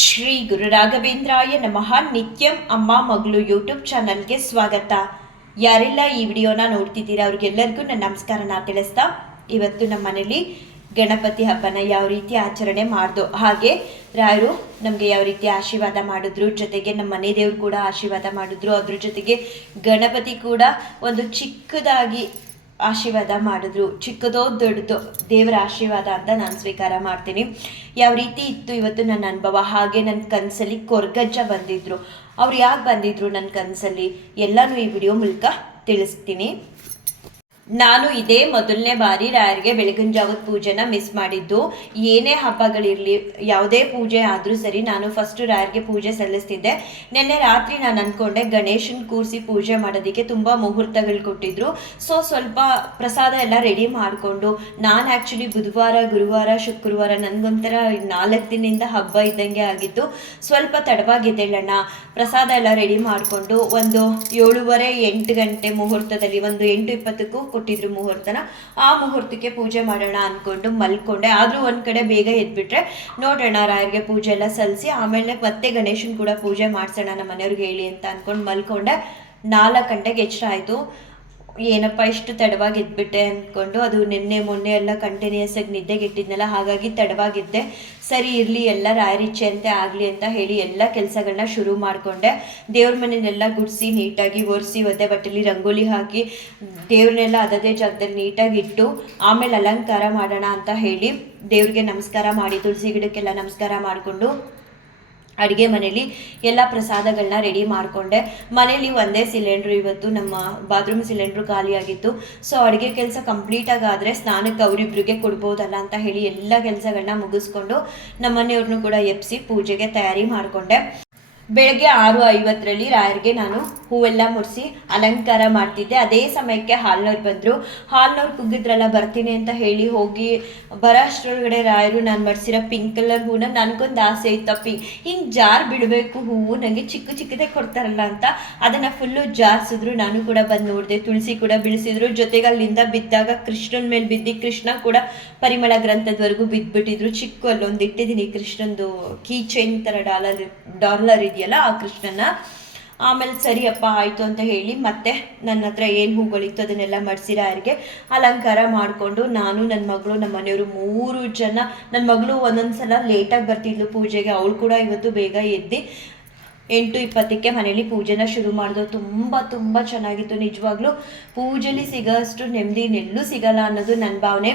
ಶ್ರೀ ಗುರು ರಾಘವೇಂದ್ರಾಯ ನಮಃ. ನಿತ್ಯಂ ಅಮ್ಮ ಮಗಳು ಯೂಟ್ಯೂಬ್ ಚಾನಲ್ಗೆ ಸ್ವಾಗತ. ಯಾರೆಲ್ಲ ಈ ವಿಡಿಯೋನ ನೋಡ್ತಿದ್ದೀರಾ ಅವ್ರಿಗೆಲ್ಲರಿಗೂ ನನ್ನ ನಮಸ್ಕಾರನ ತಿಳಿಸ್ತಾ, ಇವತ್ತು ನಮ್ಮ ಮನೇಲಿ ಗಣಪತಿ ಹಬ್ಬನ ಯಾವ ರೀತಿ ಆಚರಣೆ ಮಾಡ್ದೋ ಹಾಗೆ ರಾಯರು ನಮಗೆ ಯಾವ ರೀತಿ ಆಶೀರ್ವಾದ ಮಾಡಿದ್ರು, ಜೊತೆಗೆ ನಮ್ಮ ಮನೆ ದೇವ್ರು ಕೂಡ ಆಶೀರ್ವಾದ ಮಾಡಿದ್ರು. ಅದ್ರ ಜೊತೆಗೆ ಗಣಪತಿ ಕೂಡ ಒಂದು ಚಿಕ್ಕದಾಗಿ ಆಶೀರ್ವಾದ ಮಾಡಿದ್ರು. ಚಿಕ್ಕದೋ ದೊಡ್ಡದೋ ದೇವರ ಆಶೀರ್ವಾದ ಅಂತ ನಾನು ಸ್ವೀಕಾರ ಮಾಡ್ತೀನಿ. ಯಾವ ರೀತಿ ಇತ್ತು ಇವತ್ತು ನನ್ನ ಅನುಭವ? ಹಾಗೆ ನನ್ನ ಕನಸಲ್ಲಿ ಕೊರ್ಗಜ್ಜ ಬಂದಿದ್ರು. ಅವ್ರು ಯಾಕೆ ಬಂದಿದ್ರು ನನ್ನ ಕನಸಲ್ಲಿ? ಎಲ್ಲನೂ ಈ ವಿಡಿಯೋ ಮೂಲಕ ತಿಳಿಸ್ತೀನಿ. ನಾನು ಇದೇ ಮೊದಲನೇ ಬಾರಿ ರಾಯರಿಗೆ ಬೆಳಗಿನ ಜಾವದ ಪೂಜೆನ ಮಿಸ್ ಮಾಡಿದ್ದು. ಏನೇ ಹಬ್ಬಗಳಿರಲಿ, ಯಾವುದೇ ಪೂಜೆ ಆದರೂ ಸರಿ ನಾನು ಫಸ್ಟು ರಾಯರಿಗೆ ಪೂಜೆ ಸಲ್ಲಿಸ್ತಿದ್ದೆ. ನಿನ್ನೆ ರಾತ್ರಿ ನಾನು ಅಂದ್ಕೊಂಡೆ ಗಣೇಶನ್ ಕೂರಿಸಿ ಪೂಜೆ ಮಾಡೋದಕ್ಕೆ ತುಂಬ ಮುಹೂರ್ತಗಳು ಕೊಟ್ಟಿದ್ರು. ಸೊ ಸ್ವಲ್ಪ ಪ್ರಸಾದ ಎಲ್ಲ ರೆಡಿ ಮಾಡಿಕೊಂಡು, ನಾನು ಆ್ಯಕ್ಚುಲಿ ಬುಧವಾರ, ಗುರುವಾರ, ಶುಕ್ರವಾರ ನನಗೊಂಥರ ನಾಲ್ಕು ದಿನದಿಂದ ಹಬ್ಬ ಇದ್ದಂಗೆ ಆಗಿತ್ತು. ಸ್ವಲ್ಪ ತಡವಾಗಿದ್ದೇಳಣ್ಣ ಪ್ರಸಾದ ಎಲ್ಲ ರೆಡಿ ಮಾಡಿಕೊಂಡು ಒಂದು ಏಳುವರೆ ಎಂಟು ಗಂಟೆ ಮುಹೂರ್ತದಲ್ಲಿ, ಒಂದು ಎಂಟು ಇಪ್ಪತ್ತಕ್ಕೂ ಕೊಟ್ಟಿದ್ರು ಮುಹೂರ್ತನ, ಆ ಮುಹೂರ್ತಕ್ಕೆ ಪೂಜೆ ಮಾಡೋಣ ಅಂದ್ಕೊಂಡು ಮಲ್ಕೊಂಡೆ. ಆದರೂ ಒಂದು ಕಡೆ ಬೇಗ ಎದ್ಬಿಟ್ರೆ ನೋಡೋಣ, ರಾಯರಿಗೆ ಪೂಜೆ ಎಲ್ಲ ಸಲ್ಲಿಸಿ ಆಮೇಲೆ ಮತ್ತೆ ಗಣೇಶನ್ ಕೂಡ ಪೂಜೆ ಮಾಡ್ಸೋಣ ನಮ್ಮ ಮನೆಯವ್ರಿಗೆ ಹೇಳಿ ಅಂತ ಅಂದ್ಕೊಂಡು ಮಲ್ಕೊಂಡೆ. ನಾಲ್ಕು ಗಂಟೆಗೆ ಎಚ್ಚರ ಆಯಿತು ಏನಪ್ಪ ಇಷ್ಟು ತಡವಾಗಿ ಎದ್ಬಿಟ್ಟೆ ಅಂದ್ಕೊಂಡು ಅದು ನಿನ್ನೆ ಮೊನ್ನೆ ಎಲ್ಲ ಕಂಟಿನ್ಯೂಸ್ ಆಗಿ ನಿದ್ದೆಗೆ ಇಟ್ಟಿದ್ನಲ್ಲ, ಹಾಗಾಗಿ ತಡವಾಗಿದ್ದೆ ಸರಿ ಇರಲಿ, ಎಲ್ಲ ರಾಯರಿಚೆ ಅಂತ ಆಗಲಿ ಅಂತ ಹೇಳಿ ಎಲ್ಲ ಕೆಲಸಗಳನ್ನ ಶುರು ಮಾಡಿಕೊಂಡೆ. ದೇವ್ರ ಮನೆಯನ್ನೆಲ್ಲ ಗುಡಿಸಿ, ನೀಟಾಗಿ ಒರೆಸಿ, ಒದ್ದೆ ಬಟ್ಟೆಲಿ ರಂಗೋಲಿ ಹಾಕಿ ದೇವ್ರನ್ನೆಲ್ಲ ಅದದೇ ಜಾಗದಲ್ಲಿ ನೀಟಾಗಿ ಇಟ್ಟು ಆಮೇಲೆ ಅಲಂಕಾರ ಮಾಡೋಣ ಅಂತ ಹೇಳಿ ದೇವ್ರಿಗೆ ನಮಸ್ಕಾರ ಮಾಡಿ, ತುಳಸಿ ಗಿಡಕ್ಕೆಲ್ಲ ನಮಸ್ಕಾರ ಮಾಡಿಕೊಂಡು ಅಡುಗೆ ಮನೇಲಿ ಎಲ್ಲ ಪ್ರಸಾದಗಳನ್ನ ರೆಡಿ ಮಾಡಿಕೊಂಡೆ. ಮನೇಲಿ ಒಂದೇ ಸಿಲಿಂಡ್ರು ಇವತ್ತು ನಮ್ಮ ಬಾತ್ರೂಮ್ ಸಿಲಿಂಡ್ರು ಖಾಲಿಯಾಗಿತ್ತು. ಸೊ ಅಡುಗೆ ಕೆಲಸ ಕಂಪ್ಲೀಟಾಗಿ ಆದರೆ ಸ್ನಾನಕ್ಕೆ ಅವರಿಬ್ಬರಿಗೆ ಕೊಡ್ಬೋದಲ್ಲ ಅಂತ ಹೇಳಿ ಎಲ್ಲ ಕೆಲಸಗಳನ್ನ ಮುಗಿಸ್ಕೊಂಡು ನಮ್ಮ ಮನೆಯವ್ರನ್ನೂ ಕೂಡ ಎಪ್ಸಿ ಪೂಜೆಗೆ ತಯಾರಿ ಮಾಡಿಕೊಂಡೆ. ಬೆಳಗ್ಗೆ ಆರು ಐವತ್ತರಲ್ಲಿ ರಾಯರಿಗೆ ನಾನು ಹೂವೆಲ್ಲ ಮುಡಿಸಿ ಅಲಂಕಾರ ಮಾಡ್ತಿದ್ದೆ. ಅದೇ ಸಮಯಕ್ಕೆ ಹಾಲ್ನವ್ರು ಬಂದರು. ಹಾಲ್ನವ್ರು ಕುಗ್ಗಿದ್ರಲ್ಲ, ಬರ್ತೀನಿ ಅಂತ ಹೇಳಿ ಹೋಗಿ ಬರೋ ಅಷ್ಟರೊಳಗಡೆ ರಾಯರು ನಾನು ಮಡಿಸಿರೋ ಪಿಂಕ್ ಕಲರ್ ಹೂವನ್ನ ನನಗೊಂದು ಆಸೆ ಇತ್ತು ಪಿಂಕ್ ಹಿಂಗೆ ಜಾರ್ ಬಿಡಬೇಕು ಹೂವು ನನಗೆ ಚಿಕ್ಕ ಚಿಕ್ಕದೇ ಕೊಡ್ತಾರಲ್ಲ ಅಂತ ಅದನ್ನು ಫುಲ್ಲು ಜಾರ್ಸಿದ್ರು. ನಾನು ಕೂಡ ಬಂದು ನೋಡಿದೆ, ತುಳಸಿ ಕೂಡ ಬಿಡಿಸಿದ್ರು. ಜೊತೆಗೆ ಅಲ್ಲಿಂದ ಬಿದ್ದಾಗ ಕೃಷ್ಣನ ಮೇಲೆ ಬಿದ್ದು ಕೃಷ್ಣ ಕೂಡ ಪರಿಮಳ ಗ್ರಂಥದವರೆಗೂ ಬಿದ್ದುಬಿಟ್ಟಿದ್ರು ಚಿಕ್ಕ ಅಲ್ಲೊಂದು ಇಟ್ಟಿದ್ದೀನಿ ಕೃಷ್ಣಂದು ಕೀ ಚೈನ್ ಥರ ಡಾಲರ್ ಡಾಲರ್ ಆ ಕೃಷ್ಣನ ಆಮೇಲೆ ಸರಿಯಪ್ಪ, ಆಯಿತು ಅಂತ ಹೇಳಿ ಮತ್ತೆ ನನ್ನ ಹತ್ರ ಏನು ಹೂಗಳಿತ್ತು ಅದನ್ನೆಲ್ಲ ಮಡಿಸಿರ ಅವ್ರಿಗೆ ಅಲಂಕಾರ ಮಾಡಿಕೊಂಡು ನಾನು ನನ್ನ ಮಗಳು ನಮ್ಮ ಮನೆಯವರು ಮೂರು ಜನ ನನ್ನ ಮಗಳು ಒಂದೊಂದು ಸಲ ಲೇಟಾಗಿ ಬರ್ತಿದ್ಲು ಪೂಜೆಗೆ. ಅವಳು ಕೂಡ ಇವತ್ತು ಬೇಗ ಎದ್ದು ಎಂಟು ಇಪ್ಪತ್ತಕ್ಕೆ ಮನೇಲಿ ಪೂಜೆನ ಶುರು ಮಾಡಿದ್ರು. ತುಂಬ ತುಂಬ ಚೆನ್ನಾಗಿತ್ತು. ನಿಜವಾಗ್ಲೂ ಪೂಜೆಲಿ ಸಿಗೋಷ್ಟು ನೆಮ್ಮದಿ ನೆಲ್ಲೂ ಸಿಗಲ್ಲ ಅನ್ನೋದು ನನ್ನ ಭಾವನೆ.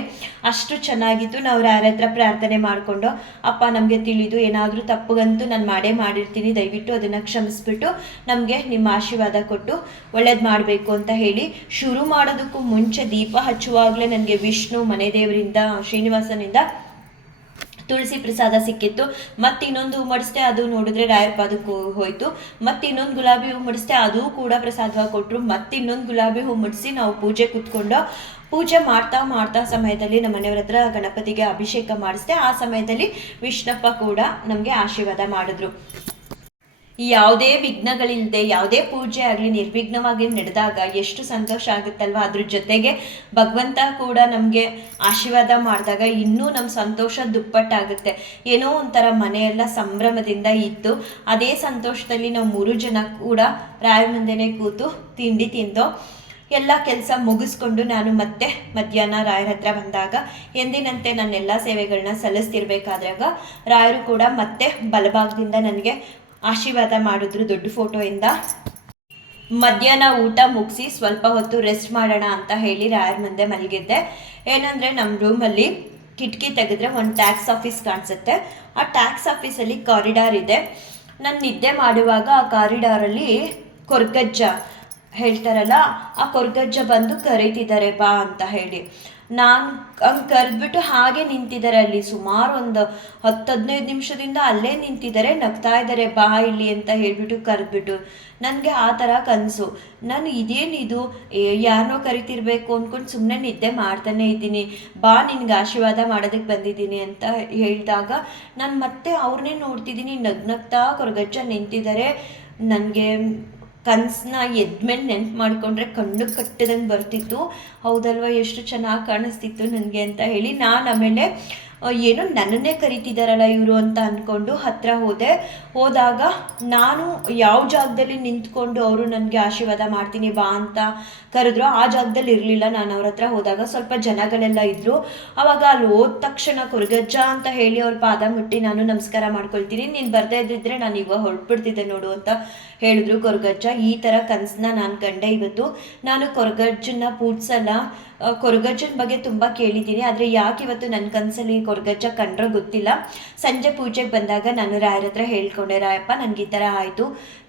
ಅಷ್ಟು ಚೆನ್ನಾಗಿತ್ತು. ನಾವು ಯಾರ ಹತ್ರ ಪ್ರಾರ್ಥನೆ ಮಾಡಿಕೊಂಡು, ಅಪ್ಪ ನಮಗೆ ತಿಳಿದು ಏನಾದರೂ ತಪ್ಪಗಂತೂ ನಾನು ಮಾಡೇ ಮಾಡಿರ್ತೀನಿ. ದಯವಿಟ್ಟು ಅದನ್ನು ಕ್ಷಮಿಸ್ಬಿಟ್ಟು ನಮಗೆ ನಿಮ್ಮ ಆಶೀರ್ವಾದ ಕೊಟ್ಟು ಒಳ್ಳೇದು ಮಾಡಬೇಕು ಅಂತ ಹೇಳಿ ಶುರು ಮಾಡೋದಕ್ಕೂ ಮುಂಚೆ ದೀಪ ಹಚ್ಚುವಾಗಲೇ ನನಗೆ ವಿಷ್ಣು ಮನೆ ದೇವರಿಂದ, ಶ್ರೀನಿವಾಸನಿಂದ ತುಳಸಿ ಪ್ರಸಾದ ಸಿಕ್ಕಿತ್ತು. ಮತ್ತೆ ಇನ್ನೊಂದು ಹೂ ಮಡಿಸ್ದೆ ಅದು ನೋಡಿದ್ರೆ ರಾಯರ ಪಾದಕ್ಕೆ ಹೋಯ್ತು. ಮತ್ತೆ ಇನ್ನೊಂದು ಗುಲಾಬಿ ಹೂ ಮಡಿಸ್ದೆ ಅದು ಕೂಡ ಪ್ರಸಾದವಾಗಿ ಕೊಟ್ಟರು ಮತ್ತೆ ಇನ್ನೊಂದು ಗುಲಾಬಿ ಹೂ ಮಡಿಸಿ ನಾವು ಪೂಜೆ ಕೂತ್ಕೊಂಡು ಪೂಜೆ ಮಾಡ್ತಾ ಮಾಡ್ತಾ ಸಮಯದಲ್ಲಿ ನಮ್ಮ ಮನೆಯವ್ರ ಹತ್ರ ಗಣಪತಿಗೆ ಅಭಿಷೇಕ ಮಾಡಿಸ್ದೆ. ಆ ಸಮಯದಲ್ಲಿ ವಿಷ್ಣಪ್ಪ ಕೂಡ ನಮಗೆ ಆಶೀರ್ವಾದ ಮಾಡಿದ್ರು. ಯಾವುದೇ ವಿಘ್ನಗಳಿಲ್ಲದೆ, ಯಾವುದೇ ಪೂಜೆ ಆಗಲಿ, ನಿರ್ವಿಘ್ನವಾಗಿ ನಡೆದಾಗ ಎಷ್ಟು ಸಂತೋಷ ಆಗುತ್ತಲ್ವ? ಅದ್ರ ಜೊತೆಗೆ ಭಗವಂತ ಕೂಡ ನಮಗೆ ಆಶೀರ್ವಾದ ಮಾಡಿದಾಗ ಇನ್ನೂ ನಮ್ಮ ಸಂತೋಷ ದುಪ್ಪಟ್ಟಾಗುತ್ತೆ. ಏನೋ ಒಂಥರ ಮನೆಯೆಲ್ಲ ಸಂಭ್ರಮದಿಂದ ಇತ್ತು ಅದೇ ಸಂತೋಷದಲ್ಲಿ ನಾವು ಮೂರು ಜನ ಕೂಡ ರಾಯ ಮುಂದೆನೇ ಕೂತು ತಿಂಡಿ ತಿಂದು, ಎಲ್ಲ ಕೆಲಸ ಮುಗಿಸ್ಕೊಂಡು ನಾನು ಮತ್ತೆ ಮಧ್ಯಾಹ್ನ ರಾಯರ ಹತ್ರ ಬಂದಾಗ, ಎಂದಿನಂತೆ ನನ್ನೆಲ್ಲ ಸೇವೆಗಳನ್ನ ಸಲ್ಲಿಸ್ತಿರ್ಬೇಕಾದ್ರಾಗ ರಾಯರು ಕೂಡ ಮತ್ತೆ ಬಲಭಾಗದಿಂದ ನನಗೆ ಆಶೀರ್ವಾದ ಮಾಡಿದ್ರು ದೊಡ್ಡ ಫೋಟೋಯಿಂದ. ಮಧ್ಯಾಹ್ನ ಊಟ ಮುಗಿಸಿ ಸ್ವಲ್ಪ ಹೊತ್ತು ರೆಸ್ಟ್ ಮಾಡೋಣ ಅಂತ ಹೇಳಿ ರಾಯರ್ ಮುಂದೆ ಮಲಗಿದ್ದೆ. ಏನಂದರೆ ನಮ್ಮ ರೂಮಲ್ಲಿ ಕಿಟಕಿ ತೆಗೆದ್ರೆ ಒಂದು ಟ್ಯಾಕ್ಸ್ ಆಫೀಸ್ ಕಾಣಿಸುತ್ತೆ. ಆ ಟ್ಯಾಕ್ಸ್ ಆಫೀಸಲ್ಲಿ ಕಾರಿಡಾರ್ ಇದೆ. ನಾನು ನಿದ್ದೆ ಮಾಡುವಾಗ ಆ ಕಾರಿಡಾರಲ್ಲಿ ಕೊರ್ಗಜ್ಜ ಹೇಳ್ತಾರಲ್ಲ, ಆ ಕೊರ್ಗಜ್ಜ ಬಂದು ಕರೀತಿದ್ದಾರೆ ಬಾ ಅಂತ ಹೇಳಿ. ನಾನು ಹಂಗೆ ಕರೆದ್ಬಿಟ್ಟು ಹಾಗೆ ನಿಂತಿದ್ದಾರೆ ಅಲ್ಲಿ ಸುಮಾರು ಒಂದು ಹತ್ತು ಹದಿನೈದು ನಿಮಿಷದಿಂದ ಅಲ್ಲೇ ನಿಂತಿದ್ದಾರೆ, ನಗ್ತಾ ಇದ್ದಾರೆ, ಬಾ ಇಲ್ಲಿ ಅಂತ ಹೇಳಿಬಿಟ್ಟು ಕರೆದ್ಬಿಟ್ಟು. ನನಗೆ ಆ ಥರ ಕನಸು. ನಾನು ಇದೇನಿದು ಯಾರನ್ನೋ ಕರಿತಿರ್ಬೇಕು ಅಂದ್ಕೊಂಡು ಸುಮ್ಮನೆ ನಿದ್ದೆ ಮಾಡ್ತಾನೆ ಇದ್ದೀನಿ. ಬಾ, ನಿನಗೆ ಆಶೀರ್ವಾದ ಮಾಡೋದಕ್ಕೆ ಬಂದಿದ್ದೀನಿ ಅಂತ ಹೇಳಿದಾಗ ನಾನು ಮತ್ತೆ ಅವ್ರನ್ನೇ ನೋಡ್ತಿದ್ದೀನಿ ನಗ್ನಗ್ತಾ ಕೊರಗಜ್ಜ ನಿಂತಿದ್ದಾರೆ. ನನಗೆ ಕನಸನ್ನ ಎದ್ಮೇಲೆ ನೆನ್ಪು ಮಾಡಿಕೊಂಡ್ರೆ ಕಣ್ಣು ಕಟ್ಟದಂಗೆ ಬರ್ತಿತ್ತು. ಹೌದಲ್ವಾ, ಎಷ್ಟು ಚೆನ್ನಾಗಿ ಕಾಣಿಸ್ತಿತ್ತು ನನಗೆ ಅಂತ ಹೇಳಿ ನಾನು ಆಮೇಲೆ ಏನು ನನ್ನನ್ನೇ ಕರಿತಿದ್ದಾರಲ್ಲ ಇವರು ಅಂತ ಅಂದ್ಕೊಂಡು ಹತ್ರ ಹೋದೆ. ಹೋದಾಗ ನಾನು ಯಾವ ಜಾಗದಲ್ಲಿ ನಿಂತ್ಕೊಂಡು ಅವರು ನನಗೆ ಆಶೀರ್ವಾದ ಮಾಡ್ತೀನಿ ಬಾ ಅಂತ ಕರೆದ್ರು. ಆ ಜಾಗದಲ್ಲಿ ಇರಲಿಲ್ಲ ನಾನು ಅವ್ರ ಹತ್ರ ಹೋದಾಗ, ಸ್ವಲ್ಪ ಜನಗಳೆಲ್ಲ ಇದ್ದರು ಅವಾಗ ಅಲ್ಲಿ ಹೋದ ತಕ್ಷಣ ಕೊರಗಜ್ಜ ಅಂತ ಹೇಳಿ ಅವ್ರ ಪಾದ ಮುಟ್ಟಿ ನಾನು ನಮಸ್ಕಾರ ಮಾಡ್ಕೊಳ್ತೀನಿ. ನೀನು ಬರ್ದೇ ಇದ್ದಿದ್ರೆ ನಾನು ಇವಾಗ ಹೊರಟ್ಬಿಡ್ತಿದ್ದೆ ನೋಡು ಅಂತ ಹೇಳಿದ್ರು, ಕೊರಗಜ್ಜ, ಈ ಥರ ಕನಸನ್ನ ನಾನು ಕಂಡೆ ಇವತ್ತು. ನಾನು ಕೊರಗಜ್ಜನ್ನ ಪೂಡ್ಸಲ್ಲ ಕೊರಗಜ್ಜನ ಬಗ್ಗೆ ತುಂಬ ಕೇಳಿದ್ದೀನಿ. ಆದರೆ ಯಾಕೆ ಇವತ್ತು ನನ್ನ ಕನಸಲ್ಲಿ ಕೊರಗಜ್ಜ ಕಂಡ್ರೋ ಗೊತ್ತಿಲ್ಲ. ಸಂಜೆ ಪೂಜೆಗೆ ಬಂದಾಗ ನಾನು ರಾಯರ ಹತ್ರ ಹೇಳ್ಕೊಂಡೆ, ರಾಯಪ್ಪ, ನನಗೆ ಈ ಥರ ಆಯಿತು.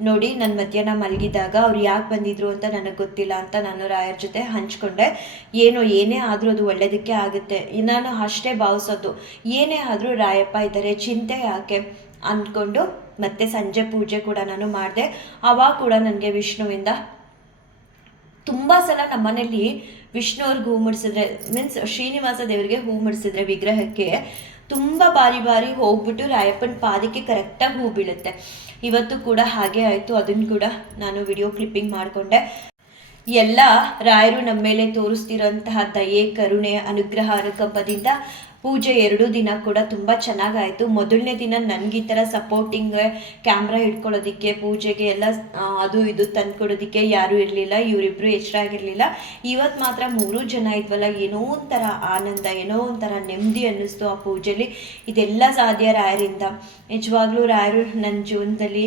ನೋಡಿ ನನ್ನ ಮಧ್ಯಾಹ್ನ ಮಲಗಿದಾಗ ಅವ್ರು ಯಾಕೆ ಬಂದಿದ್ರು ಅಂತ ನನಗೆ ಗೊತ್ತಿಲ್ಲ ಅಂತ ನಾನು ರಾಯರ ಜೊತೆ ಹಂಚ್ಕೊಂಡೆ. ಏನೋ, ಏನೇ ಆದರೂ ಅದು ಒಳ್ಳೆಯದಕ್ಕೆ ಆಗುತ್ತೆ. ನಾನು ಅಷ್ಟೇ ಭಾವಿಸೋದು. ಏನೇ ಆದರೂ ರಾಯಪ್ಪ ಇದ್ದಾರೆ ಚಿಂತೆ ಯಾಕೆ? ಅಂದ್ಕೊಂಡು ಮತ್ತೆ ಸಂಜೆ ಪೂಜೆ ಕೂಡ ನಾನು ಮಾಡಿದೆ. ಅವಾಗ ಕೂಡ ನನಗೆ ವಿಷ್ಣುವಿಂದ ತುಂಬ ಸಲ ನಮ್ಮನೇಲಿ ವಿಷ್ಣು ಅವ್ರಿಗೆ ಹೂ ಮುಡಿಸಿದ್ರೆ ಮೀನ್ಸ್ ಶ್ರೀನಿವಾಸ ದೇವರಿಗೆ ಹೂ ಮುಡಿಸಿದ್ರೆ ವಿಗ್ರಹಕ್ಕೆ ತುಂಬ ಬಾರಿ ಬಾರಿ ಹೋಗ್ಬಿಟ್ಟು ರಾಯಪ್ಪನ ಪಾದಕ್ಕೆ ಕರೆಕ್ಟಾಗಿ ಹೂ ಬೀಳುತ್ತೆ. ಇವತ್ತು ಕೂಡ ಹಾಗೆ ಆಯಿತು ಅದನ್ನು ಕೂಡ ನಾನು ವಿಡಿಯೋ ಕ್ಲಿಪ್ಪಿಂಗ್ ಮಾಡಿಕೊಂಡೆ. ಎಲ್ಲ ರಾಯರು ನಮ್ಮ ಮೇಲೆ ತೋರಿಸ್ತಿರೋಂತಹ ದಯೆ, ಕರುಣೆ, ಅನುಗ್ರಹ, ಅನುಕಂಪದಿಂದ ಪೂಜೆ ಎರಡು ದಿನ ಕೂಡ ತುಂಬ ಚೆನ್ನಾಗಾಯಿತು. ಮೊದಲನೇ ದಿನ ನನಗೆ ಈ ಥರ ಸಪೋರ್ಟಿಂಗ್ ಕ್ಯಾಮ್ರಾ ಹಿಡ್ಕೊಳ್ಳೋದಕ್ಕೆ, ಪೂಜೆಗೆ ಎಲ್ಲ ಅದು ಇದು ತಂದ್ಕೊಡೋದಕ್ಕೆ ಯಾರೂ ಇರಲಿಲ್ಲ ಇವರಿಬ್ಬರು ಎಷ್ಟರಾಗಿರಲಿಲ್ಲ ಇವತ್ತು ಮಾತ್ರ ಮೂರು ಜನ ಇದ್ವಲ್ಲ, ಏನೋ ಒಂಥರ ಆನಂದ, ಏನೋ ಒಂಥರ ನೆಮ್ಮದಿ ಅನ್ನಿಸ್ತು ಆ ಪೂಜೆಯಲ್ಲಿ ಇದೆಲ್ಲ ಸಾಧ್ಯ ರಾಯರಿಂದ. ನಿಜವಾಗ್ಲೂ ರಾಯರು ನನ್ನ ಜೀವನದಲ್ಲಿ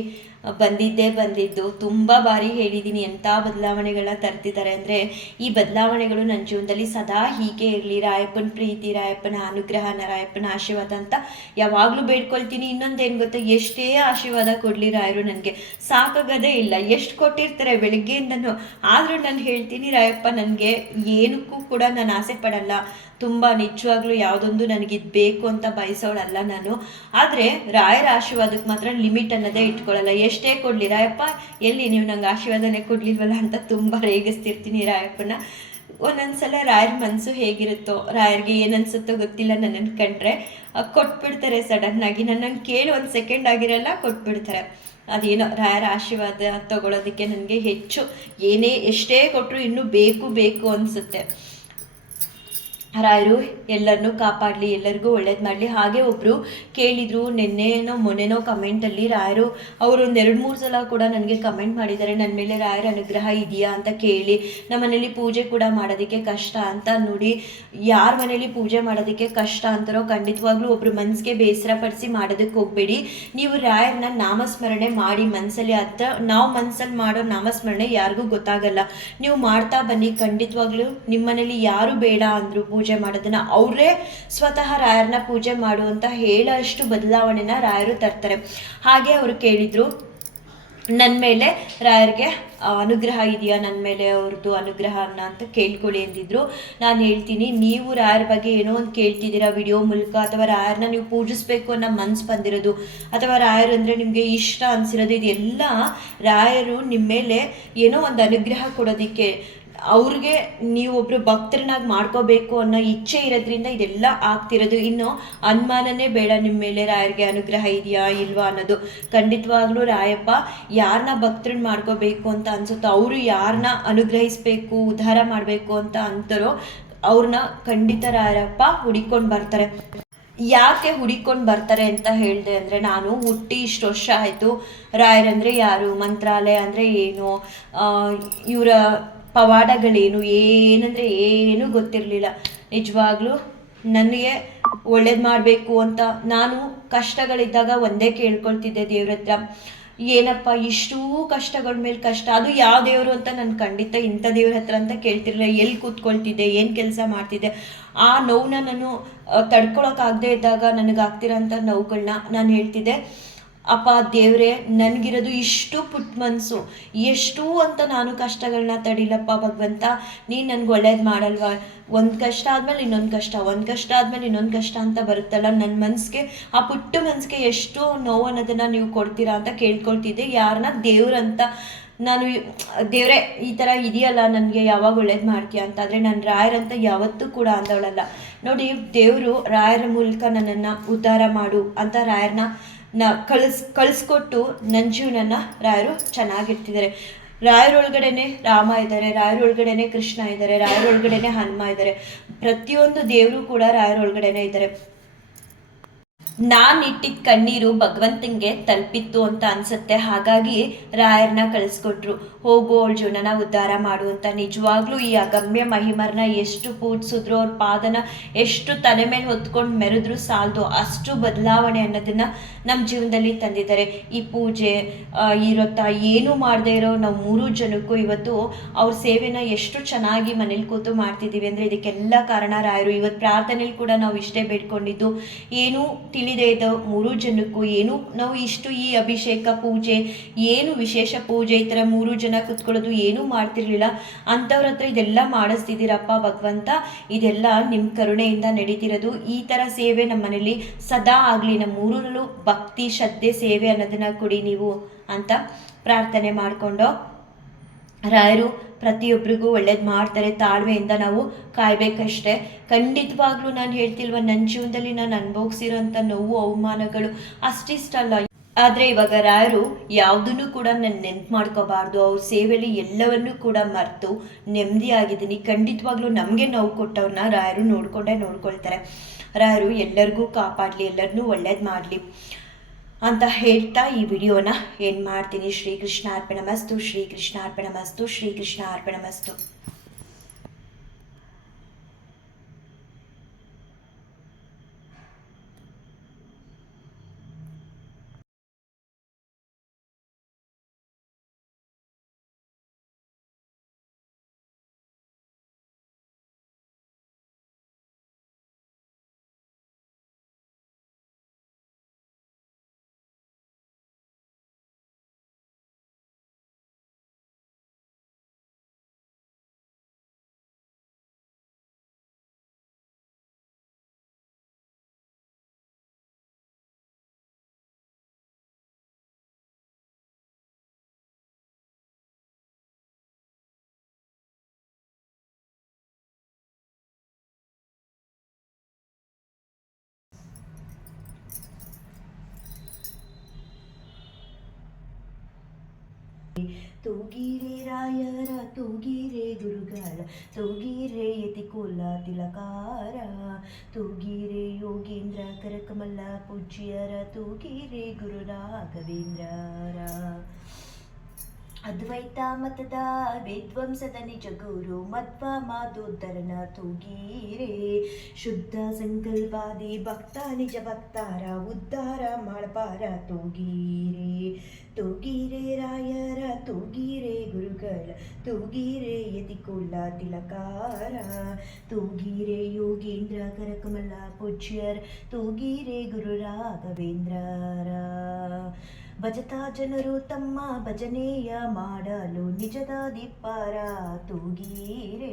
ಬಂದಿದ್ದೇ ಬಂದಿದ್ದು, ತುಂಬ ಬಾರಿ ಹೇಳಿದ್ದೀನಿ ಎಂಥ ಬದಲಾವಣೆಗಳನ್ನ ತರ್ತಿದ್ದಾರೆ ಅಂದರೆ, ಈ ಬದಲಾವಣೆಗಳು ನನ್ನ ಜೀವನದಲ್ಲಿ ಸದಾ ಹೀಗೆ ಇರಲಿ, ರಾಯಪ್ಪನ ಪ್ರೀತಿ, ರಾಯಪ್ಪನ ಅನುಗ್ರಹ, ರಾಯಪ್ಪನ ಆಶೀರ್ವಾದ ಅಂತ ಯಾವಾಗಲೂ ಬೇಡ್ಕೊಳ್ತೀನಿ. ಇನ್ನೊಂದೇನು ಗೊತ್ತಾ, ಎಷ್ಟೇ ಆಶೀರ್ವಾದ ಕೊಡಲಿ ರಾಯರು ನನಗೆ, ಸಾಕಾಗೋದೇ ಇಲ್ಲ. ಎಷ್ಟು ಕೊಟ್ಟಿರ್ತಾರೆ ಬೆಳಗ್ಗೆಯಿಂದನೂ. ಆದರೂ ನಾನು ಹೇಳ್ತೀನಿ ರಾಯಪ್ಪ, ನನಗೆ ಏನಕ್ಕೂ ಕೂಡ ನಾನು ಆಸೆ ಪಡಲ್ಲ. ತುಂಬ ನಿಜವಾಗ್ಲೂ ಯಾವುದೊಂದು ನನಗಿದು ಬೇಕು ಅಂತ ಬಯಸೋಳಲ್ಲ ನಾನು. ಆದರೆ ರಾಯರ ಆಶೀರ್ವಾದಕ್ಕೆ ಮಾತ್ರ ಲಿಮಿಟ್ ಅನ್ನೋದೇ ಇಟ್ಕೊಳ್ಳಲ್ಲ. ಎಷ್ಟೇ ಕೊಡಲಿ ರಾಯಪ್ಪ, ಎಲ್ಲಿ ನೀವು ನಂಗೆ ಆಶೀರ್ವಾದನೇ ಕೊಡ್ಲಿಲ್ವಲ್ಲ ಅಂತ ತುಂಬ ರೇಗಿಸ್ತಿರ್ತೀನಿ ರಾಯಪ್ಪನ. ಒಂದೊಂದ್ಸಲ ರಾಯರ ಮನಸ್ಸು ಹೇಗಿರುತ್ತೋ, ರಾಯರಿಗೆ ಏನು ಅನ್ಸುತ್ತೋ ಗೊತ್ತಿಲ್ಲ ನನ್ನನ್ನು ಕಂಡ್ರೆ ಕೊಟ್ಬಿಡ್ತಾರೆ ಸಡನ್ನಾಗಿ ನನ್ನನ್ನು ಕೇಳಿ ಒಂದು ಸೆಕೆಂಡ್ ಆಗಿರಲ್ಲ, ಕೊಟ್ಬಿಡ್ತಾರೆ. ಅದೇನೋ ರಾಯರ ಆಶೀರ್ವಾದ ತಗೊಳ್ಳೋದಕ್ಕೆ ನನಗೆ ಹೆಚ್ಚು, ಏನೇ ಎಷ್ಟೇ ಕೊಟ್ಟರು ಇನ್ನೂ ಬೇಕು ಬೇಕು ಅನಿಸುತ್ತೆ. ರಾಯರು, ಎಲ್ಲರನ್ನು ಕಾಪಾಡಲಿ, ಎಲ್ಲರಿಗೂ ಒಳ್ಳೇದು ಮಾಡಲಿ. ಹಾಗೆ ಒಬ್ಬರು ಕೇಳಿದರು, ನಿನ್ನೆನೋ, ಮೊನ್ನೆನೋ ಕಮೆಂಟಲ್ಲಿ ರಾಯರು ಅವರು ಒಂದು ಎರಡು ಮೂರು ಸಲ ಕೂಡ ನನಗೆ ಕಮೆಂಟ್ ಮಾಡಿದ್ದಾರೆ. ನನ್ನ ಮೇಲೆ ರಾಯರ ಅನುಗ್ರಹ ಇದೆಯಾ ಅಂತ ಕೇಳಿ ನಮ್ಮ ಮನೇಲಿ ಪೂಜೆ ಕೂಡ ಮಾಡೋದಕ್ಕೆ ಕಷ್ಟ ಅಂತ ನೋಡಿ, ಯಾರ ಮನೇಲಿ ಪೂಜೆ ಮಾಡೋದಕ್ಕೆ ಕಷ್ಟ ಅಂತಾರೋ ಖಂಡಿತವಾಗ್ಲೂ ಒಬ್ರು ಮನಸ್ಸಿಗೆ ಬೇಸರ ಪಡಿಸಿ ಮಾಡೋದಕ್ಕೆ ಹೋಗಬೇಡಿ. ನೀವು ರಾಯರನ್ನ ನಾಮಸ್ಮರಣೆ ಮಾಡಿ ಮನಸ್ಸಲ್ಲಿ ಹತ್ರ ನಾವು ಮನಸ್ಸಲ್ಲಿ ಮಾಡೋ ನಾಮಸ್ಮರಣೆ ಯಾರಿಗೂ ಗೊತ್ತಾಗಲ್ಲ. ನೀವು ಮಾಡ್ತಾ ಬನ್ನಿ, ಖಂಡಿತವಾಗ್ಲೂ ನಿಮ್ಮ ಮನೇಲಿ ಯಾರು ಬೇಡ ಅಂದ್ರು ಪೂಜೆ ಮಾಡೋದನ್ನ ಅವರೇ ಸ್ವತಃ ರಾಯರನ್ನ ಪೂಜೆ ಮಾಡು ಅಂತ ಹೇಳೋಷ್ಟು ಬದಲಾವಣೆನ ರಾಯರು ತರ್ತಾರೆ. ಹಾಗೆ ಅವರು ಕೇಳಿದ್ರು ನನ್ನ ಮೇಲೆ ರಾಯರಿಗೆ ಅನುಗ್ರಹ ಇದೆಯಾ? ನನ್ನ ಮೇಲೆ ಅವ್ರದ್ದು ಅನುಗ್ರಹನ ಅಂತ ಕೇಳ್ಕೊಳ್ಳಿ ಅಂದಿದ್ರು. ನಾನು ಹೇಳ್ತೀನಿ, ನೀವು ರಾಯರ ಬಗ್ಗೆ ಏನೋ ಒಂದು ಕೇಳ್ತಿದ್ದೀರಾ ವಿಡಿಯೋ ಮೂಲಕ, ಅಥವಾ ರಾಯರನ್ನ ನೀವು ಪೂಜಿಸ್ಬೇಕು ಅನ್ನೋ ಮನ್ಸು ಬಂದಿರೋದು, ಅಥವಾ ರಾಯರು ಅಂದರೆ ನಿಮಗೆ ಇಷ್ಟ ಅನಿಸಿರೋದು, ಇದೆಲ್ಲ ರಾಯರು ನಿಮ್ಮ ಮೇಲೆ ಏನೋ ಒಂದು ಅನುಗ್ರಹ ಕೊಡೋದಕ್ಕೆ ಅವ್ರಿಗೆ ನೀವೊಬ್ರು ಭಕ್ತರನ್ನಾಗಿ ಮಾಡ್ಕೋಬೇಕು ಅನ್ನೋ ಇಚ್ಛೆ ಇರೋದ್ರಿಂದ ಇದೆಲ್ಲ ಆಗ್ತಿರೋದು. ಇನ್ನು ಅನುಮಾನನೇ ಬೇಡ ನಿಮ್ಮ ಮೇಲೆ ರಾಯರಿಗೆ ಅನುಗ್ರಹ ಇದೆಯಾ ಇಲ್ವಾ ಅನ್ನೋದು. ಖಂಡಿತವಾಗ್ಲೂ ರಾಯಪ್ಪ ಯಾರನ್ನ ಭಕ್ತರನ್ನ ಮಾಡ್ಕೋಬೇಕು ಅಂತ ಅನ್ಸುತ್ತೋ ಅವರು ಯಾರನ್ನ ಅನುಗ್ರಹಿಸಬೇಕು, ಉದ್ಧಾರ ಮಾಡಬೇಕು ಅಂತ ಅಂತಾರೋ ಅವ್ರನ್ನ ಖಂಡಿತ ರಾಯರಪ್ಪ ಹುಡಿಕೊಂಡು ಬರ್ತಾರೆ. ಯಾಕೆ ಹುಡಿಕೊಂಡು ಬರ್ತಾರೆ ಅಂತ ಹೇಳಿದೆ ಅಂದರೆ ನಾನು ಹುಟ್ಟಿ ಇಷ್ಟು ವರ್ಷ ಆಯಿತು. ರಾಯರಂದರೆ ಯಾರು? ಮಂತ್ರಾಲಯ ಅಂದರೆ ಏನು? ಇವರ ಪವಾಡಗಳೇನು, ಏನಂದರೆ ಏನೂ ಗೊತ್ತಿರಲಿಲ್ಲ. ನಿಜವಾಗ್ಲೂ ನನಗೆ ಒಳ್ಳೇದು ಮಾಡಬೇಕು ಅಂತ ನಾನು ಕಷ್ಟಗಳಿದ್ದಾಗ ಒಂದೇ ಕೇಳ್ಕೊಳ್ತಿದ್ದೆ ದೇವ್ರ ಹತ್ರ ಏನಪ್ಪ, ಇಷ್ಟೂ ಕಷ್ಟಗಳ ಮೇಲೆ ಕಷ್ಟ, ಅದು ಯಾವ ದೇವರು ಅಂತ ನಾನು ಖಂಡಿತ ಇಂಥ ದೇವ್ರ ಹತ್ರ ಅಂತ ಕೇಳ್ತಿರಲಿಲ್ಲ. ಎಲ್ಲಿ ಕೂತ್ಕೊಳ್ತಿದ್ದೆ, ಏನು ಕೆಲಸ ಮಾಡ್ತಿದ್ದೆ, ಆ ನೋವನ್ನ ನಾನು ತಡ್ಕೊಳಕ್ಕಾಗದೇ ಇದ್ದಾಗ ನನಗಾಗ್ತಿರೋಂಥ ನೋವುಗಳನ್ನ ನಾನು ಹೇಳ್ತಿದ್ದೆ. ಅಪ್ಪ ದೇವ್ರೆ, ನನಗಿರೋದು ಇಷ್ಟು ಪುಟ್ಟ ಮನಸ್ಸು ಎಷ್ಟು ಅಂತ ನಾನು ಕಷ್ಟಗಳನ್ನ ತಡಿಲಪ್ಪ ಭಗವಂತ. ನೀನು ನನಗೆ ಒಳ್ಳೇದು ಮಾಡಲ್ವಾ? ಒಂದು ಕಷ್ಟ ಆದಮೇಲೆ ಇನ್ನೊಂದು ಕಷ್ಟ, ಒಂದು ಕಷ್ಟ ಆದಮೇಲೆ ಇನ್ನೊಂದು ಕಷ್ಟ ಅಂತ ಬರುತ್ತಲ್ಲ? ನನ್ನ ಮನಸ್ಸಿಗೆ ಆ ಪುಟ್ಟ ಮನಸ್ಸಿಗೆ ಎಷ್ಟು ನೋವು ಅನ್ನೋದನ್ನು ನೀವು ಕೊಡ್ತೀರಾ ಅಂತ ಕೇಳ್ಕೊಳ್ತಿದ್ದೆ. ಯಾರನ್ನ ದೇವ್ರಂತ ನಾನು ದೇವರೇ, ಈ ಥರ ಇದೆಯಲ್ಲ, ನನಗೆ ಯಾವಾಗ ಒಳ್ಳೇದು ಮಾಡ್ತೀಯ ಅಂತ ಆದರೆ ನಾನು ರಾಯರಂತ ಯಾವತ್ತೂ ಕೂಡ ಅಂದವಳಲ್ಲ. ನೋಡಿ, ದೇವರು ರಾಯರ ಮೂಲಕ ನನ್ನನ್ನು ಉದ್ಧಾರ ಮಾಡು ಅಂತ ರಾಯರನ್ನ ನ ಕಳಿಸ್, ಕಳಿಸ್ಕೊಟ್ಟು ನನ್ನ ಜೀವನನ ರಾಯರು ಚೆನ್ನಾಗಿರ್ತಿದ್ದಾರೆ. ರಾಯರೊಳಗಡೆನೆ ರಾಮ ಇದ್ದಾರೆ, ರಾಯರೊಳಗಡೆನೆ ಕೃಷ್ಣ ಇದ್ದಾರೆ, ರಾಯರೊಳಗಡೆನೆ ಹನುಮ ಇದ್ದಾರೆ. ಪ್ರತಿಯೊಂದು ದೇವರು ಕೂಡ ರಾಯರೊಳಗಡೆನೆ ಇದ್ದಾರೆ. ನಾನು ಇಟ್ಟಿದ್ದ ಕಣ್ಣೀರು ಭಗವಂತಂಗೆ ತಲುಪಿತ್ತು ಅಂತ ಅನ್ಸುತ್ತೆ. ಹಾಗಾಗಿ ರಾಯರ್ನ ಕಳಿಸ್ಕೊಟ್ರು. ಹೋಗು ಅವಳ ಜೀವನನ ಉದ್ಧಾರ ಮಾಡು ಅಂತ. ನಿಜವಾಗ್ಲೂ ಈ ಅಗಮ್ಯ ಮಹಿಮರ್ನ ಎಷ್ಟು ಪೂಜಿಸಿದ್ರು ಅವ್ರ ಪಾದನ ಎಷ್ಟು ತಲೆ ಮೇಲೆ ಹೊತ್ಕೊಂಡು ಮೆರೆದ್ರು ಸಾಲದು ಅಷ್ಟು ಬದಲಾವಣೆ ಅನ್ನೋದನ್ನ ನಮ್ಮ ಜೀವನದಲ್ಲಿ ತಂದಿದ್ದಾರೆ. ಈ ಪೂಜೆ ಈ ಏನು ಏನೂ ಮಾಡದೇ ಇರೋ ನಾವು ಮೂರು ಜನಕ್ಕೂ ಇವತ್ತು ಅವ್ರ ಸೇವೆನ ಎಷ್ಟು ಚೆನ್ನಾಗಿ ಮನೇಲಿ ಕೂತು ಮಾಡ್ತಿದ್ದೀವಿ ಅಂದರೆ ಇದಕ್ಕೆಲ್ಲ ಕಾರಣ ರಾಯರು. ಇವತ್ತು ಪ್ರಾರ್ಥನೆಯಲ್ಲಿ ಕೂಡ ನಾವು ಇಷ್ಟೇ ಬೇಡ್ಕೊಂಡಿದ್ದು. ಏನು ತಿಳಿದೇ ಇದು ಮೂರು ಜನಕ್ಕೂ ಏನು ನಾವು, ಇಷ್ಟು ಈ ಅಭಿಷೇಕ ಪೂಜೆ, ಏನು ವಿಶೇಷ ಪೂಜೆ? ಈ ಥರ ಮೂರು ಜನ ಕುತ್ಕೊಳ್ಳೋದು ಏನೂ ಮಾಡ್ತಿರ್ಲಿಲ್ಲ. ಅಂಥವ್ರ ಹತ್ರ ಇದೆಲ್ಲ ಮಾಡಿಸ್ತಿದ್ದೀರಪ್ಪ ಭಗವಂತ. ಇದೆಲ್ಲ ನಿಮ್ಮ ಕರುಣೆಯಿಂದ ನಡೀತಿರೋದು. ಈ ಥರ ಸೇವೆ ನಮ್ಮ ಮನೇಲಿ ಸದಾ ಆಗಲಿ. ನಮ್ಮ ಮೂರರಲ್ಲೂ ಭಕ್ತಿ, ಶ್ರದ್ಧೆ, ಸೇವೆ ಅನ್ನೋದನ್ನ ಕೊಡಿ ನೀವು ಅಂತ ಪ್ರಾರ್ಥನೆ ಮಾಡಿಕೊಂಡು ರಾಯರು ಪ್ರತಿಯೊಬ್ಬರಿಗೂ ಒಳ್ಳೇದು ಮಾಡ್ತಾರೆ, ತಾಳ್ಮೆಯಿಂದ ನಾವು ಕಾಯಬೇಕಷ್ಟೇ. ಖಂಡಿತವಾಗ್ಲೂ ನಾನು ಹೇಳ್ತಿಲ್ವ ನನ್ನ ಜೀವನದಲ್ಲಿ ನಾನು ಅನುಭವಿಸಿರೋಂಥ ನೋವು, ಅವಮಾನಗಳು ಅಷ್ಟಿಷ್ಟಲ್ಲ ಆದರೆ ಇವಾಗ ರಾಯರು ಯಾವುದನ್ನು ಕೂಡ ನಾನು ನೆನ್ಪು ಮಾಡ್ಕೋಬಾರ್ದು. ಅವ್ರ ಸೇವೆಯಲ್ಲಿ ಎಲ್ಲವನ್ನೂ ಕೂಡ ಮರೆತು ನೆಮ್ಮದಿಯಾಗಿದ್ದೀನಿ ಖಂಡಿತವಾಗ್ಲೂ ನಮಗೆ ನೋವು ಕೊಟ್ಟವ್ರನ್ನ ರಾಯರು ನೋಡ್ಕೊಂಡೇ ನೋಡ್ಕೊಳ್ತಾರೆ. ರಾಯರು ಎಲ್ಲರಿಗೂ ಕಾಪಾಡಲಿ ಎಲ್ಲರನ್ನೂ ಒಳ್ಳೇದು ಮಾಡಲಿ. ಅಂತ ಹೇಳ್ತಾ ಈ ವಿಡಿಯೋನ ಏನು ಮಾಡ್ತೀನಿ. ಶ್ರೀಕೃಷ್ಣ ಅರ್ಪಣ ಮಸ್ತು ಶ್ರೀಕೃಷ್ಣ ಅರ್ಪಣ ಮಸ್ತು ಶ್ರೀಕೃಷ್ಣ ಅರ್ಪಣ ಮಸ್ತು ತೂಗಿರೆ ರಾಯರ ತೂಗಿರೆ ತೂಗಿರೆ ಯತಿ ಕೋಲ ತಿಲಕಾರ ತೂಗಿರೆ ಯೋಗೇಂದ್ರ ಕರಕಮಲ್ಲ ಪೂಜ್ಯರ ತೂಗಿರೆ ಗುರು ರಾಘವೇಂದ್ರರ ಅದ್ವೈತ ಮತದ ವಿಧ್ವಂಸದ ನಿಜ ಗುರು ಮಧ್ವ ಮಾಧೋದ್ಧರನ ತೂಗೀರೆ. ಶುದ್ಧ ಸಂಕಲ್ಪಾದಿ ಭಕ್ತ, ನಿಜ ಭಕ್ತಾರ, ಉದ್ಧಾರ ಮಾಡಪಾರ ತೂಗೀರೆ. ತೂಗೀರೆ ರಾಯರ, ತೂಗೀರೆ ಗುರುಗಳ, ತೂಗೀರೆ ಯತಿ ಕುಲ ತಿಲಕಾರ. ತೂಗೀರೆ ಯೋಗೇಂದ್ರ ಕರಕಮಲ ಪೂಜ್ಯರ್, ತೂಗೀರೆ ಗುರು ರಾಘವೇಂದ್ರರ. ಭಜತಾ ಜನರು ತಮ್ಮ ಭಜನೆಯ ಮಾಡಲು ನಿಜದ ದೀಪಾರ ತೂಗೀರೆ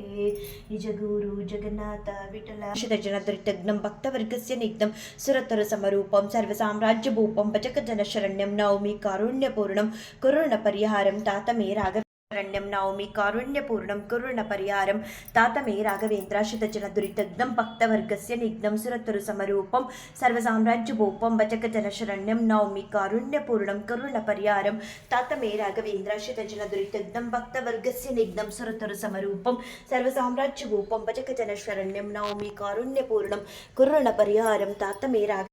ನಿಜ ಗುರು ಜಗನ್ನಾಥ ವಿಠಲ ಜನದರಿತಗ್ನಂ ಭಕ್ತವರ್ಗಸ್ಯ ನಿಗ್ಧಂ ಸುರತರ ಸಮರೂಪಂ ಸರ್ವ ಸಾಮ್ರಾಜ್ಯ ಭೂಪಂ ಭಜಕ ಜನ ಶರಣ್ಯಂ ನವಮಿ ಕಾರುಣ್ಯಪೂರ್ಣಂ ಕರುಣ ಪರಿಹಾರಂ ತಾತ ಮೇ ರಾಘ శరణ్యం నవమి కారుణ్యపూర్ణం కరుణ పరిహారం తాతమే రాఘవేంద్ర శతజన దురితగ్ధం భక్తవర్గస్య నిగ్ధం సురతురు సమరూపం సర్వసామ్రాజ్యభూపం వచకజన శరణ్యం నవమి కారుణ్యపూర్ణం కరుణ పరిహారం తాతమే రాఘవేంద్ర శతజన దురితగ్ధం భక్తవర్గస్య నిగ్ధం సురతురు సమరూపం సర్వసామ్రాజ్యభూపం వచకజన శరణ్యం నవమి కారుణ్యపూర్ణం కరుణ పరిహారం తాతమే రాఘ